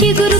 చిగురు